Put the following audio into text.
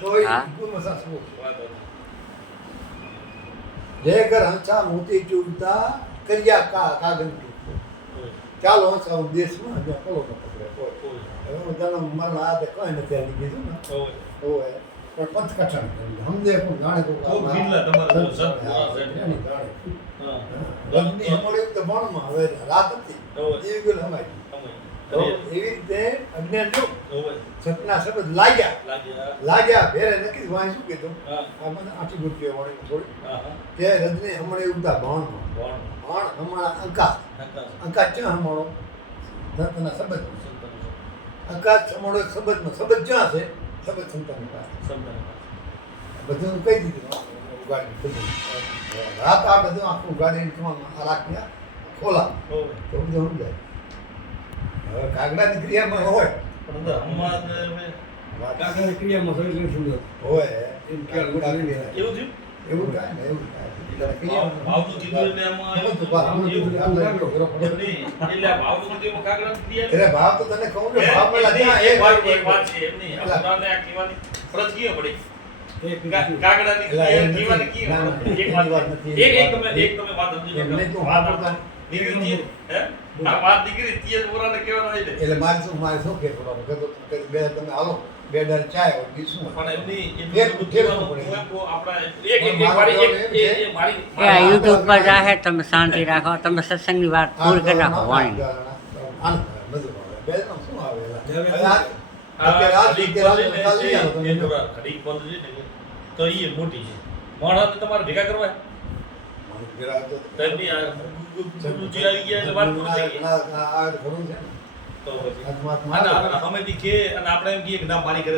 તોય હા. ગુમસા સુ વાત હતી. જે ઘર હંસા મોતી ચૂમતા કરિયા કાગળ ચૂમતો હોય. ચાલો હંસા દેશમાં જો કોલો ન પકડે કોઈ હોય. હવે હું જન્મ મરણ આ તે કઈ નથી આવી કીધું ને હોય. ઓય પણ પંથ કઠણ સમજે પણ જાણે તો ખૂબ બિરલા તમારા સત્પુરુષ છે. જાણે હા. રજની હમણાં તો ભણમાં હવે રાત હતી ઓય. એવી ગયેલ અમારી સમય. તો એવી રીતે અજ્ઞાન જો હોય. સતના શબ્દ લાગ્યા લાગ્યા. લાગ્યા ભેરે નક્કી વાંય શું કીધું હા. આ મને આઠી ગુટિયા વાળી થોડી હા. હા. કે રજની હમણાં એવું તા ભણમાં ભણ. ભણ હમણાં અંકાશ હકાસ. અંકાશ ક્યાં હમણો સતના શબ્દ સંતાન. આકાશ હમણો એક શબ્દમાં શબ્દ ક્યાં છે શબ્દ સંતાનની પાસે સંતાન. બધું કહી દીધું ઉગાડી બધું રાત આ બધું આખું ગાડીને રાખ્યા ખોલા હોય. તો બધું સમજાય હવે કાગડાની ક્રિયામાં હોય પણ અંદર હમણાં હવે કાકાની ક્રિયામાં શરીર નથી સુંદર. હોય એમ ખ્યાલ નથી. એવું થયું? એવું થાય ને એવું થાય ભાવતું કીધું એટલે આમાં સમજ તો બા, સમજ તો એવું. બા. આપણે એટલો ઘરો પડે. એમ નહીં. એટલે આ ભાવતું કીધું એમાં કાગડાની ક્રિયા એટલે ભાવ તો તને કહું ને ભાવ એમ પેલા નહીં, ત્યાં એક વાત છે એમ નહીં. પેલા- આપણાને આ કહેવાની ફરજ કેવી પડી? એક કાગડાની એટલે એમ ક્રિયા નથી. કહેવાની કેવી ના, ના, પડી? એ વાત નથી. એક તમે વાત સમજી એમ લો. નહીં તો વાત વાપરતા. દીકરી હે? આ વાત દીકરી તીયર બોરાને કહેવાનું હોય ને. એટલે મારે શું કે થોડા વખત બે તમે હાલો બે દર ચાય હોય બીજું શું પણ એમની એક બુદ્ધિવાનું પડે. હું એમ કહું, આપણા એક મારી મારી એ આ યુટ્યુબ પર જાહે તમે શાંતિ રાખો તમે સત્સંગની વાત પૂરી કરી નાખો વાણી તો એ મોટી છે માણસને તમારે ભેગા કરવા તો એમની આ ગુરુજી આવી ગયા એટલે વાત પૂરી થઈ ગઈ. તો પછી આના સામેથી કે અને આપણે એમ કહીએ કે ના મારી ઘરે